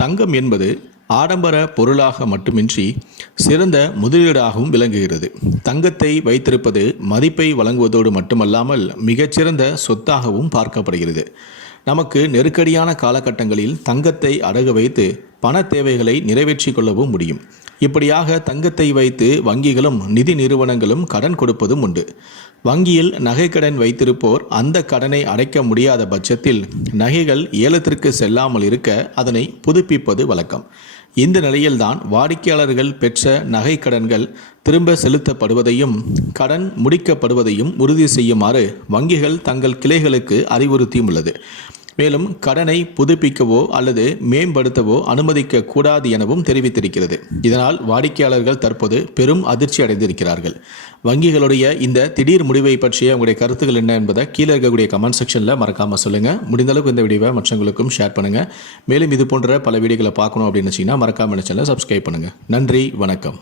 தங்கம் என்பது ஆடம்பர பொருளாக மட்டுமின்றி சிறந்த முதலீடாகவும் விளங்குகிறது. தங்கத்தை வைத்திருப்பது மதிப்பை வழங்குவதோடு மட்டுமல்லாமல் மிகச்சிறந்த சொத்தாகவும் பார்க்கப்படுகிறது. நமக்கு நெருக்கடியான காலகட்டங்களில் தங்கத்தை அடகு வைத்து பண தேவைகளை நிறைவேற்றிக் கொள்ளவும் முடியும். இப்படியாக தங்கத்தை வைத்து வங்கிகளும் நிதி நிறுவனங்களும் கடன் கொடுப்பதும் உண்டு. வங்கியில் நகைக்கடன் வைத்திருப்போர் அந்த கடனை அடைக்க முடியாத பட்சத்தில் நகைகள் ஏலத்திற்கு செல்லாமல் இருக்க அதனை புதுப்பிப்பது வழக்கம். இந்த நிலையில்தான் வாடிக்கையாளர்கள் பெற்ற நகை கடன்கள் திரும்ப செலுத்தப்படுவதையும் கடன் முடிக்கப்படுவதையும் உறுதி செய்யுமாறு வங்கிகள் தங்கள் கிளைகளுக்கு அறிவுறுத்தியும் உள்ளது மேலும் கடனை புதுப்பிக்கவோ அல்லது மேம்படுத்தவோ அனுமதிக்க கூடாது எனவும் தெரிவித்திருக்கிறது. இதனால் வாடிக்கையாளர்கள் தற்போது பெரும் அதிர்ச்சி அடைந்திருக்கிறார்கள். வங்கிகளுடைய இந்த திடீர் முடிவை பற்றிய உங்களுடைய கருத்துக்கள் என்ன என்பதை கீழே இருக்கக்கூடிய கமெண்ட் செக்ஷனில் மறக்காமல் சொல்லுங்கள் முடிந்த அளவுக்கு இந்த வீடியோவை மற்றவங்களுக்கும் ஷேர் பண்ணுங்கள் மேலும் இது போன்ற பல வீடியோக்களை பார்க்கணும் அப்படின்னு வச்சிங்கன்னா மறக்காமல் சேனலை சப்ஸ்கிரைப் பண்ணுங்கள் நன்றி வணக்கம்.